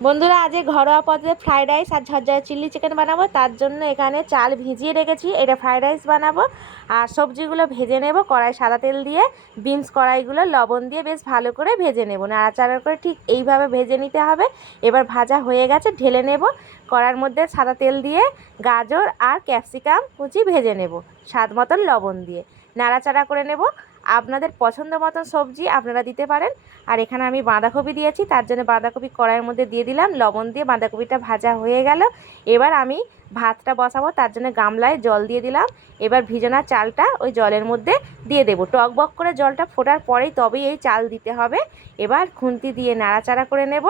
বন্ধুরা আজ ঘরোয়া পদ্ধতিতে ফ্রাইড রাইস আর ঝরঝরে চিলি চিকেন বানাবো। তার জন্য এখানে চাল ভিজিয়ে রেখেছি, এটা ফ্রাইড রাইস বানাবো। আর সবজিগুলো ভেজে নেব কড়াই সাদা তেল দিয়ে। বিনস কড়াইগুলো লবণ দিয়ে বেশ ভালো করে ভেজে নেব, নাড়াচাড়া করে ঠিক এইভাবে ভেজে নিতে হবে। এবার ভাজা হয়ে গেছে, ঢেলে নেব। কড়ার মধ্যে সাদা তেল দিয়ে গাজর আর ক্যাপসিকাম কুচি ভেজে নেব স্বাদ মতন লবণ দিয়ে, নাড়াচাড়া করে নেব। আপনাদের পছন্দ মতন সবজি আপনারা দিতে পারেন। আর এখানে আমি বাঁধাকপি দিয়েছি, তার জন্য বাঁধাকপি কড়াইয়ের মধ্যে দিয়ে দিলাম, লবণ দিয়ে বাঁধাকপিটা ভাজা হয়ে গেল। এবার আমি ভাতটা বসাবো, তার জন্য গামলায় জল দিয়ে দিলাম। এবার ভিজানো চালটা ওই জলের মধ্যে দিয়ে দেবো। টকবক করে জলটা ফোটার পরেই তবেই এই চাল দিতে হবে। এবার খুন্তি দিয়ে নাড়াচাড়া করে নেব।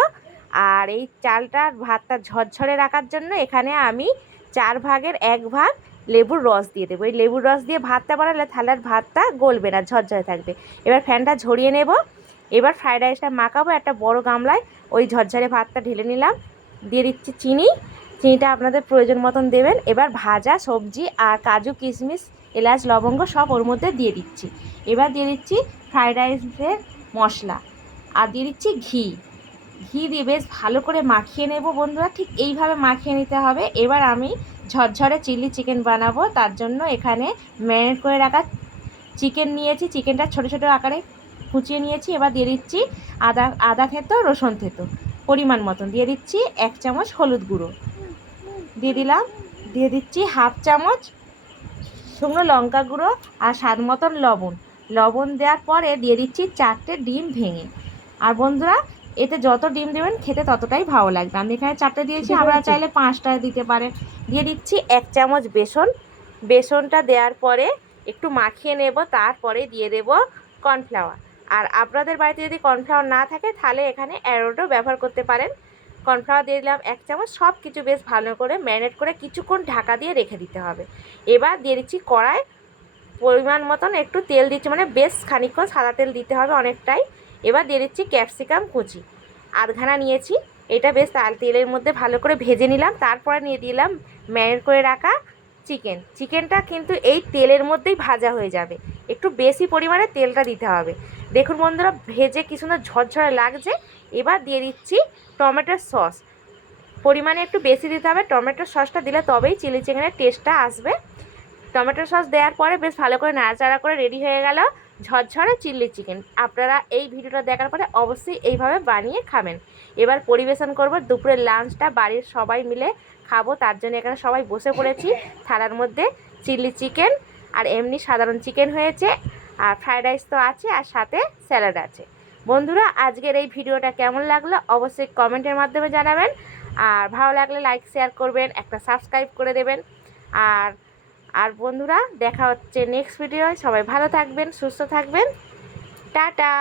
আর এই চালটা ভাতটা ঝরঝরে রাখার জন্য এখানে আমি 1/4 ভাগ লেবুর রস দিয়ে দেবো। এই লেবুর রস দিয়ে ভাতটা বানালে থালার ভাতটা গলবে না, ঝরঝরে থাকবে। এবার ফ্যানটা ঝরিয়ে নেব। এবার ফ্রাইড রাইসটা মাখাবো। একটা বড় গামলায় ওই ঝরঝরে ভাতটা ঢেলে নিলাম, দিয়ে দিচ্ছি চিনিটা আপনাদের প্রয়োজন মতন দেবেন। এবার ভাজা সবজি আর কাজু কিশমিশ এলাচ লবঙ্গ সব ওর মধ্যে দিয়ে দিচ্ছি। এবার দিয়ে দিচ্ছি ফ্রাইড রাইসের মশলা আর দিয়ে দিচ্ছি ঘি দিয়ে বেশ ভালো করে মাখিয়ে নেব বন্ধুরা, ঠিক এইভাবে মাখিয়ে নিতে হবে। এবার আমি ঝরঝরে চিলি চিকেন বানাবো, তার জন্য এখানে ম্যারিনেট করে রাখা চিকেন নিয়েছি। চিকেনটা ছোট ছোট আকারে কুচিয়ে নিয়েছি। এবার দিয়ে দিচ্ছি আদা থেতো রসুন থেতো পরিমাণ মতন, দিয়ে দিচ্ছি 1 চামচ হলুদ গুঁড়ো দিয়ে দিলাম, দিয়ে দিচ্ছি 1/2 চামচ শুকনো লঙ্কা গুঁড়ো আর স্বাদ মতন লবণ দেওয়ার পরে দিয়ে দিচ্ছি 4টে ডিম ভেঙে। আর বন্ধুরা এতে যত ডিম দেবেন খেতে ততটাই ভালো লাগবে। আমি এখানে 4টে দিয়েছি, আপনারা চাইলে 5টা দিতে পারেন। দিয়ে দিচ্ছি 1 চামচ বেসনটা দেওয়ার পরে একটু মাখিয়ে নেব, তারপরে দিয়ে দেব কর্নফ্লাওয়ার। আর আপনাদের বাড়িতে যদি কর্নফ্লাওয়ার না থাকে তাহলে এখানে অ্যারোডও ব্যবহার করতে পারেন। কর্নফ্লাওয়ার দিয়ে দিলাম 1 চামচ। সব কিছু বেশ ভালো করে ম্যারিনেট করে কিছুক্ষণ ঢাকা দিয়ে রেখে দিতে হবে। এবার দিয়ে দিচ্ছি কড়াই পরিমাণ মতন একটু তেল দিচ্ছি, মানে বেশ খানিকক্ষণ সাদা তেল দিতে হবে অনেকটাই। এবার দিয়ে দিচ্ছি ক্যাপসিকাম কুচি আধখানা নিয়েছি, এটা বেশ তেলের মধ্যে ভালো করে ভেজে নিলাম। তারপরে নিয়ে দিলাম ম্যারিনেট করে রাখা চিকেনটা কিন্তু এই তেলের মধ্যেই ভাজা হয়ে যাবে, একটু বেশি পরিমাণে তেলটা দিতে হবে। দেখুন বন্ধুরা ভেজে কি সুন্দর ঝরঝরে লাগছে। এবার দিয়ে দিচ্ছি টমেটোর সস, পরিমাণে একটু বেশি দিতে হবে। টমেটোর সসটা দিলে তবেই চিলি চিকেনের টেস্টটা আসবে। টমেটো সস দেওয়ার পরে বেশ ভালো করে নাড়াচাড়া করে রেডি হয়ে গেল ঝরঝরে চিলি চিকেন। আপনারা এই ভিডিওটা দেখার পরে অবশ্যই এইভাবে বানিয়ে খাবেন। এবার পরিবেশন করব। দুপুরের লাঞ্চটা বাড়ির সবাই মিলে খাবো, তার জন্য এখানে সবাই বসে পড়েছি। থালার মধ্যে চিলি চিকেন আর এমনি সাধারণ চিকেন হয়েছে, আর ফ্রাইড রাইস তো আছে, আর সাথে স্যালাড আছে। বন্ধুরা আজকের এই ভিডিওটা কেমন লাগলো অবশ্যই কমেন্টের মাধ্যমে জানাবেন। আর ভালো লাগলে লাইক শেয়ার করবেন, একটা সাবস্ক্রাইব করে দেবেন। আর বন্ধুরা দেখা হচ্ছে নেক্সট ভিডিও। সবাই ভালো থাকবেন, সুস্থ থাকবেন, টাটা।